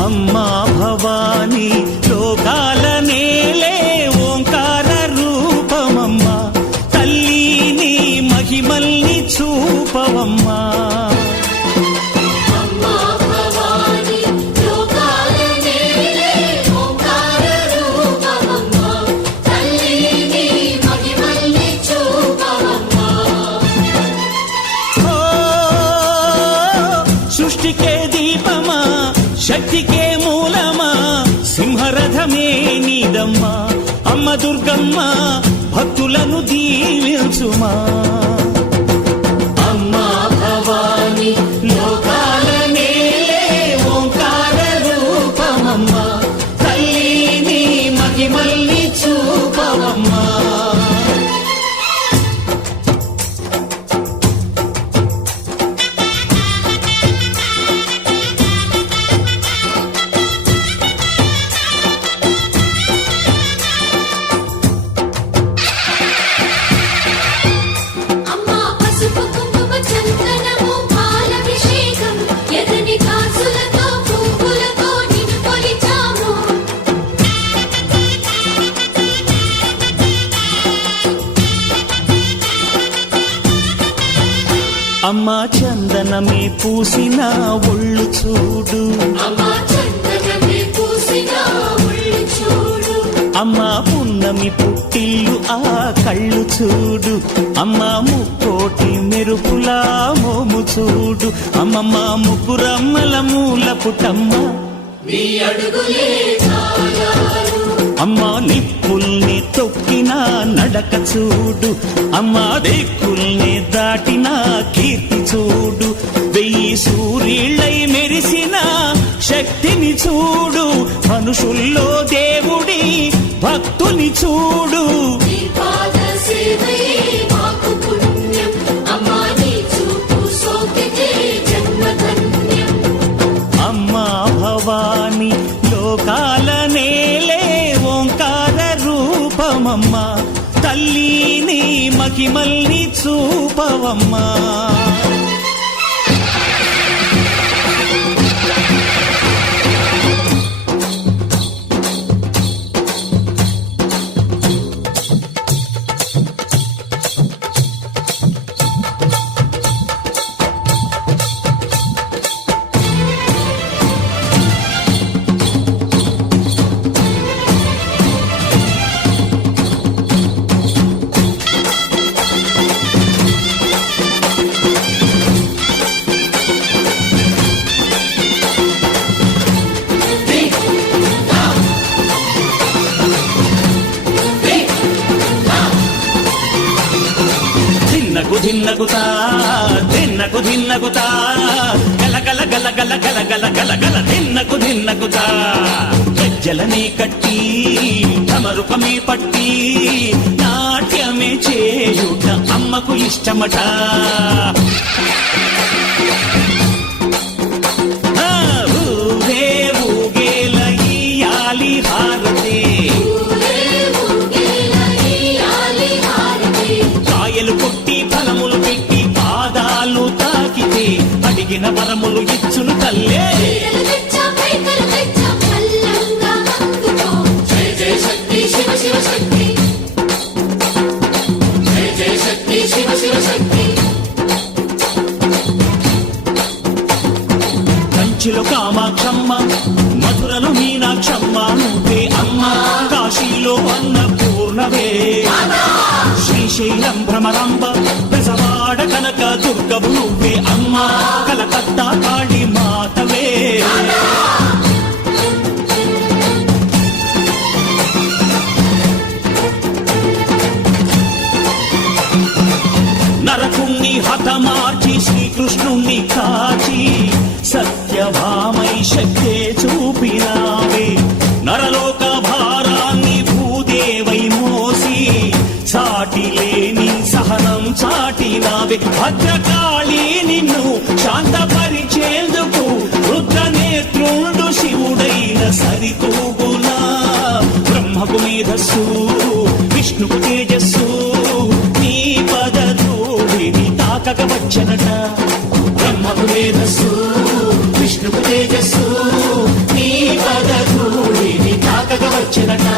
అమ్మా భవాని లోకాల నేలే ఓంకార రూపమమ్మా తల్లిని మహిమల్ని చూపవమ్మా సృష్టికే దీపమా శక్తికే మూలమా సింహరథమే నీదమ్మా అమ్మ దుర్గమ్మ భక్తులను దీవించుమా అమ్మా భవాని లోకాల నేలే ఓంకార రూపమమ్మా తల్లిని మహిమల్ని చూపవమ్మా అమ్మా చందనమే పూసిన ఒళ్ళు చూడు అమ్మా పున్నమి పుట్టిల్లు ఆ కళ్ళు చూడు అమ్మా ముక్కోటి మెరుపులా మోము చూడు అమ్మమ్మ ముగ్గురమ్మల మూల పుటమ్మ అమ్మా నిప్పుల్ని తొక్కిన నడక చూడు అమ్మా దిక్కుల్ని దాటిన కీర్తి చూడు 1000 సూర్యుళ్ళై మెరిసిన శక్తిని చూడు మనుషుల్లో దేవుడి భక్తుని చూడు అమ్మా భవాని లోకాల నేలే ఓంకార రూపమమ్మా తల్లిని మహిమల్ని చూపవమ్మా ధిన్నగుతా ధిన్నకు ధిన్నగుతా గల గల గల గల గల గల గల గల ధిన్నగుతా గజ్జలనే కట్టి ధమరుకమే పట్టి నాట్యమే చేయుట అమ్మకు ఇష్టమట ఊరే ఊగేల ఇయ్యాలి హారతే కాయలు కొట్టి ఫలములు పెట్టి పాదాలు తాకితే అడిగిన వరములు ఇచ్చును తల్లే కంచిలో కామాక్షమ్మ మధురలో మీనాక్షమ్మ నువ్వే అమ్మ కాశీలో అన్నపూర్ణవే శ్రీశైలం భ్రమరాంబ బెజవాడ కనక దుర్గవు నువ్వే అమ్మ కలకత్తా కాళీ మాతవే నరకుణ్ణి హతమార్చి శ్రీకృష్ణుణ్ణి కాచి సత్యభామై శక్తే చూపినావే నరలోక భారాన్ని భూదేవై మోసి సాటి లేని సహనం చాటినావే భద్రకాళి నిన్ను శాంతపరిచేందుకు రుద్రనేత్రుండు శివుడైన సరితూగునా బ్రహ్మకు మేధస్సు విష్ణుకు తేజస్సు నీ పదధూళిని తాకక వచ్చనట బ్రహ్మకు మేధస్సు విష్ణుకు తేజస్సు నీ పదధూళిని తాకక వచ్చనట